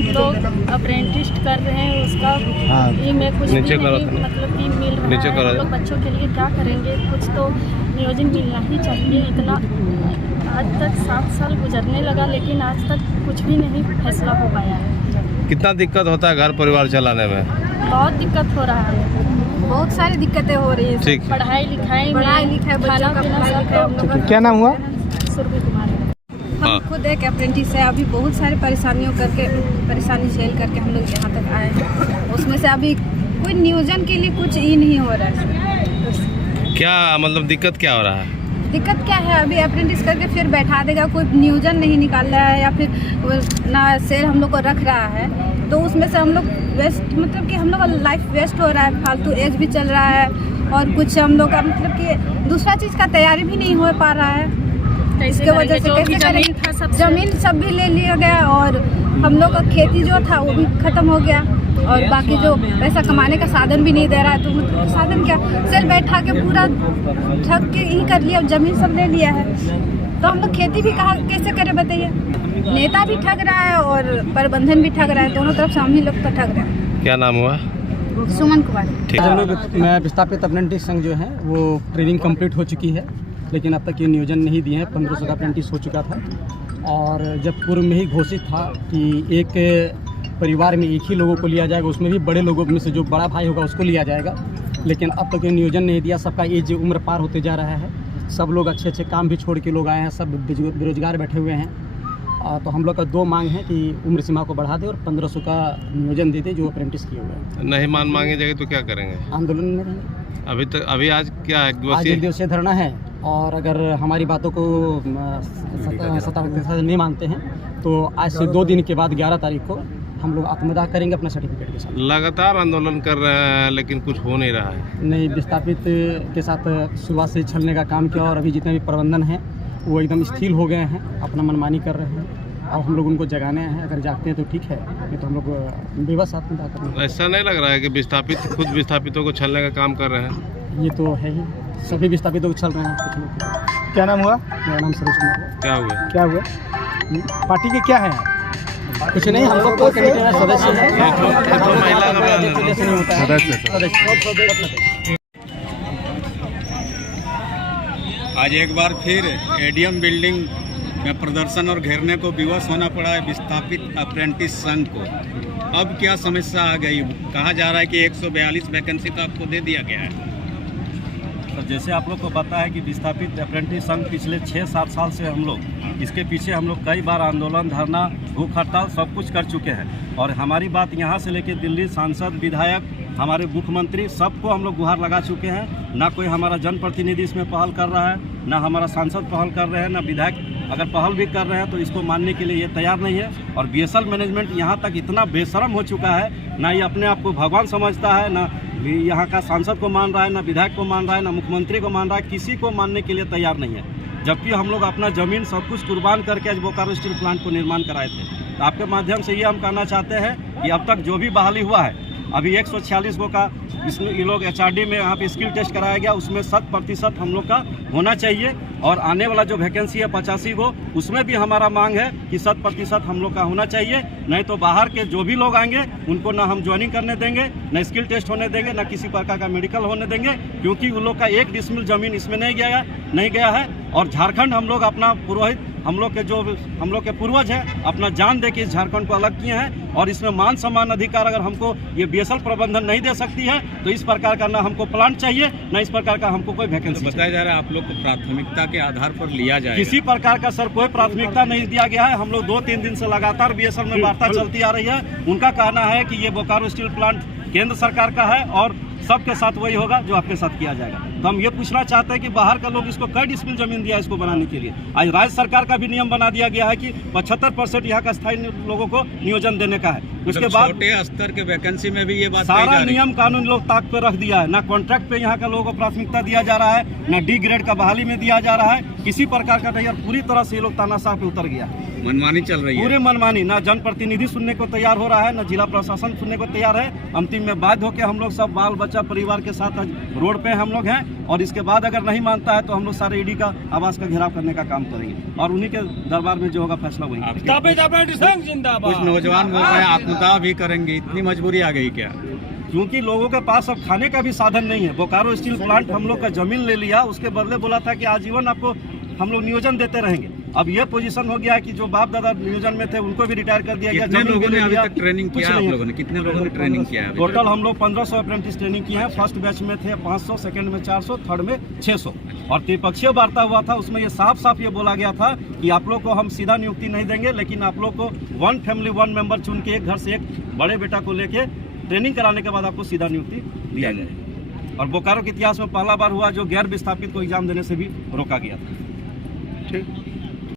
Student लोग apprentice कर रहे हैं उसका में कुछ भी नहीं मतलब कि मिल रहा है। हम लोग बच्चों के लिए क्या करेंगे, कुछ तो नियोजन मिलना ही चाहिए। इतना आज तक 7 साल गुजरने लगा लेकिन आज तक कुछ भी नहीं फैसला हो पाया है। कितना दिक्कत होता है घर परिवार चलाने में? बहुत दिक्कत हो रहा है, बहुत सारी दिक्कतें हो रही है। पढ़ाई लिखाई खाना पीना। क्या नाम हुआ? सुरभि कुमारी। हम खुद एक अप्रेंटिस है, अभी बहुत सारी परेशानी झेल करके हम लोग यहाँ तक आए हैं। उसमें से अभी कोई नियोजन के लिए कुछ ही नहीं हो रहा है। क्या मतलब दिक्कत क्या हो रहा है? दिक्कत क्या है, अभी अप्रेंटिस करके फिर बैठा देगा, कोई नियोजन नहीं निकाल रहा है या फिर ना सेल हम लोग को रख रहा है, तो उसमें से हम लोग वेस्ट मतलब कि हम लोग का लाइफ वेस्ट हो रहा है, फालतू एज भी चल रहा है और कुछ हम लोग का मतलब कि दूसरा चीज़ का तैयारी भी नहीं हो पा रहा है। इसके वजह से कैसे करेंगे, जमीन सब भी ले लिया गया और हम लोग का खेती जो था वो भी खत्म हो गया और बाकी जो पैसा कमाने का साधन भी नहीं दे रहा है। तो मतलब साधन क्या, सेल बैठा के पूरा ठग के ही कर लिया, जमीन सब ले लिया है, तो हम लोग खेती भी कहाँ कैसे करें बताइए। नेता भी ठग रहा है और प्रबंधन भी ठग रहा है, दोनों तरफ से हम ही लोग तो ठग रहे हैं। क्या नाम हुआ? सुमन कुमार। मैं विस्थापित अप्रेंटिस संघ जो है वो ट्रेनिंग कंप्लीट हो चुकी है, लेकिन अब तक ये नियोजन नहीं दिए हैं। 1500 का अप्रेंटिस हो चुका था और जब पूर्व में ही घोषित था कि एक परिवार में एक ही लोगों को लिया जाएगा, उसमें भी बड़े लोगों में से जो बड़ा भाई होगा उसको लिया जाएगा, लेकिन अब तक ये नियोजन नहीं दिया। सबका एज उम्र पार होते जा रहा है, सब लोग अच्छे अच्छे काम भी छोड़ के लोग आए हैं, सब बेरोजगार बैठे हुए हैं। तो हम लोग का 2 मांग है कि उम्र सीमा को बढ़ा दे और 1500 का नियोजन दे दे जो अप्रेंटिस किए हुए हैं। नहीं मांगी जाएगी तो क्या करेंगे? आंदोलन में रहेंगे। अभी आज क्या है? आज 1 दिवसीय धरना है और अगर हमारी बातों को सत्ता नहीं मानते हैं तो आज से 2 दिन के बाद 11 तारीख को हम लोग आत्मदाह करेंगे अपने सर्टिफिकेट के साथ। लगातार आंदोलन कर रहे हैं लेकिन कुछ हो नहीं रहा है। नहीं, विस्थापित के साथ शुरुआत से छलने का काम किया और अभी जितने भी प्रबंधन हैं वो एकदम स्थिर हो गए हैं, अपना मनमानी कर रहे हैं। अब हम लोग उनको जगाने हैं, अगर जागते हैं तो ठीक है, नहीं तो हम लोग बेबस आत्मदाह करेंगे। ऐसा नहीं लग रहा है कि खुद विस्थापितों को छलने का काम कर रहे हैं? ये तो है ही, सभी विस्थापितों को छल रहे हैं कुछ लोग। क्या नाम हुआ? मेरा नाम सरोज कुमार। क्या हुआ? पार्टी के क्या है? कुछ नहीं, हम लोग तो सदस्य हैं। आज एक बार फिर एडीएम बिल्डिंग में प्रदर्शन और घेरने को विवश होना पड़ा है विस्थापित अप्रेंटिस संघ को। अब क्या समस्या आ गई? कहा जा रहा है कि 142 वैकेंसी तो आपको दे दिया गया है। तो जैसे आप लोग को पता है कि विस्थापित अप्रेंटिस संघ पिछले 6-7 साल से हम लोग इसके पीछे हम लोग कई बार आंदोलन, धरना, भूख हड़ताल सब कुछ कर चुके हैं और हमारी बात यहाँ से लेकर दिल्ली सांसद, विधायक, हमारे मुख्यमंत्री सबको हम लोग गुहार लगा चुके हैं। ना कोई हमारा जनप्रतिनिधि इसमें पहल कर रहा है, ना हमारा सांसद पहल कर रहे हैं, ना विधायक अगर पहल भी कर रहे हैं तो इसको मानने के लिए ये तैयार नहीं है। और बीएसएल मैनेजमेंट यहाँ तक इतना बेशरम हो चुका है, ना ये अपने आप को भगवान समझता है, ना यहाँ का सांसद को मान रहा है, ना विधायक को मान रहा है, ना मुख्यमंत्री को मान रहा है, किसी को मानने के लिए तैयार नहीं है। जबकि हम लोग अपना ज़मीन सब कुछ कुर्बान करके आज बोकारो स्टील प्लांट को निर्माण कराए थे। तो आपके माध्यम से ये हम कहना चाहते हैं कि अब तक जो भी बहाली हुआ है, अभी 146 गो का इसमें ये लोग एचआरडी में यहाँ पे स्किल टेस्ट कराया गया, उसमें 100% हम लोग का होना चाहिए। और आने वाला जो वैकेंसी है 85 गो, उसमें भी हमारा मांग है कि 100% हम लोग का होना चाहिए। नहीं तो बाहर के जो भी लोग आएंगे उनको ना हम ज्वाइनिंग करने देंगे, ना स्किल टेस्ट होने देंगे, ना किसी प्रकार का मेडिकल होने देंगे, क्योंकि उन लोग का 1 डिसमिल जमीन इसमें नहीं गया है। और झारखंड हम लोग अपना पुरोहित, हम लोग के पूर्वज हैं, अपना जान दे के इस झारखंड को अलग किए हैं और इसमें मान सम्मान अधिकार अगर हमको ये बीएसएल प्रबंधन नहीं दे सकती है तो इस प्रकार का ना हमको प्लांट चाहिए, ना इस प्रकार का हमको कोई वैकेंसी। बताया जा रहा है आप लोग को प्राथमिकता के आधार पर लिया जाए। किसी प्रकार का सर कोई प्राथमिकता नहीं दिया गया है। हम लोग 2-3 दिन से लगातार बीएसएल में वार्ता चलती आ रही है। उनका कहना है कि ये बोकारो स्टील प्लांट केंद्र सरकार का है और सबके साथ वही होगा जो आपके साथ किया जाएगा। तो हम ये पूछना चाहते हैं कि बाहर का लोग इसको कई डिसमिल जमीन दिया इसको बनाने के लिए। आज राज्य सरकार का भी नियम बना दिया गया है कि 75% यहाँ का स्थायी लोगों को नियोजन देने का है। उसके बाद छोटे स्तर के वैकेंसी में भी ये बात सारा नियम कानून लोग ताक पे रख दिया है। ना कॉन्ट्रैक्ट पे यहाँ का लोगों को प्राथमिकता दिया जा रहा है, ना डी ग्रेड का बहाली में दिया जा रहा है, किसी प्रकार का नहीं। पूरी तरह से ये लोग तानाशाह पे उतर गया, मनमानी चल रही है, पूरे मनमानी। ना जनप्रतिनिधि सुनने को तैयार हो रहा है, ना जिला प्रशासन सुनने को तैयार है। अंतिम में बाध्य होकर हम लोग सब बाल बच्चा परिवार के साथ रोड पे हम लोग हैं और इसके बाद अगर नहीं मानता है तो हम लोग सारे ईडी का आवास का घेराव करने का काम करेंगे और उन्हीं के दरबार में जो होगा फैसला वही कुछ नौजवान बोल रहे हैं आत्मदाह भी करेंगे, इतनी मजबूरी आ गई क्या? क्योंकि लोगों के पास अब खाने का भी साधन नहीं है। बोकारो स्टील प्लांट हम लोग का जमीन ले लिया, उसके बदले बोला था कि आजीवन आपको हम लोग नियोजन देते रहेंगे। अब ये पोजीशन हो गया है कि जो बाप दादा नियोजन में थे उनको भी रिटायर कर दिया गया। कितने लोगों ने अभी तक ट्रेनिंग किया? आप लोगों ने कितने लोगों ने ट्रेनिंग किया है? टोटल हम लोग 1500 अप्रेंटिस ट्रेनिंग किए हैं। फर्स्ट बैच में थे 500, सेकंड में 400, थर्ड में 600 और त्रिपक्षीय वार्ता हुआ था। उसमें ये साफ साफ ये बोला गया था कि आप लोग को हम सीधा नियुक्ति नहीं देंगे, लेकिन आप लोग को 1 फैमिली 1 मेंबर चुन के एक घर से एक बड़े बेटा को लेके ट्रेनिंग कराने के बाद आपको सीधा नियुक्ति दिया गया। और बोकारो के इतिहास में पहला बार हुआ जो गैर विस्थापित को एग्जाम देने से भी रोका गया था। ठीक।